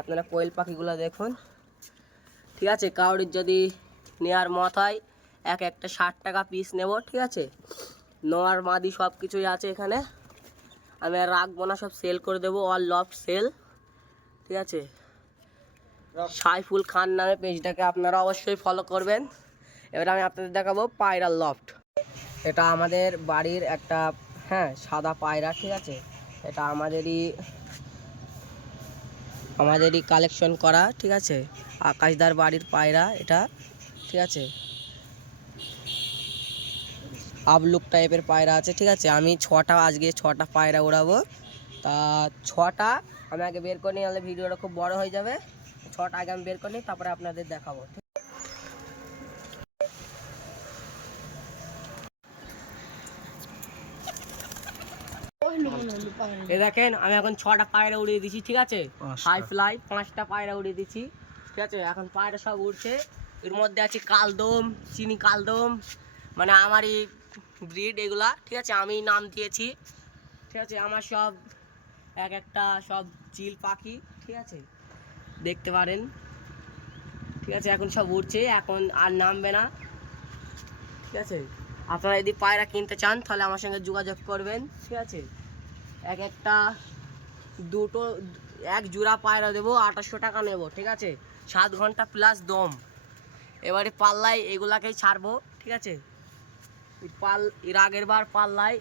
আপনারা কোয়েল পাখিগুলো দেখুন, ঠিক আছে। কাউরির যদি নেওয়ার মত হয় একটা 60 টাকা পিস নেব, ঠিক আছে। নোয়ার মাদি সব কিছুই আছে এখানে, আমি আর রাখবো না, সব সেল করে দেবো, অল লফট সেল, ঠিক আছে। সাইফুল খান নামে পেজটাকে আপনারা অবশ্যই ফলো করবেন। এবার আমি আপনাদের দেখাবো পায়রা লফট। এটা আমাদের বাড়ির একটা, হ্যাঁ, সাদা পায়রা, ঠিক আছে। এটা আমাদেরই কালেকশন করা, ঠিক আছে। আকাশদার বাড়ির পায়রা এটা, ঠিক আছে। আবলুক টাইপের পায়রা আছে, ঠিক আছে। আমি আজকে ছটা পায়রা উড়াবো, তা 6টা আমি আগে বের করে নিই, নাহলে ভিডিওটা খুব বড় হয়ে যাবে। 6টা আগে আমি বের করে নিই, তারপরে আপনাদের দেখাবো। এই দেখেন আমি এখন 6টা পায়রা উড়িয়ে দিচ্ছি, ঠিক আছে। হাই ফ্লাই 5টা পায়রা উড়িয়ে দিচ্ছি, ঠিক আছে। এখন পায়রা সব উড়ছে, এর মধ্যে আছে কালদম, চিনি কালদম, মানে আমারই ব্রিড এগুলা, ঠিক আছে। আমি নাম দিয়েছি, ঠিক আছে। আমার সব একটা সব চিল পাখি, ঠিক আছে, দেখতে পারেন, ঠিক আছে। এখন সব উড়ছে, এখন আর নামবে না, ঠিক আছে। আপনারা যদি পায়রা কিনতে চান তাহলে আমার সঙ্গে যোগাযোগ করবেন, ঠিক আছে। একটা এক জোড়া পায়রা দেবো 2800 টাকা নেব, ঠিক আছে। 7 ঘন্টা প্লাস দম। এবারে পাল্লায় এগুলাকেই ছাড়বো, ঠিক আছে। এর আগের বার পাল্লায়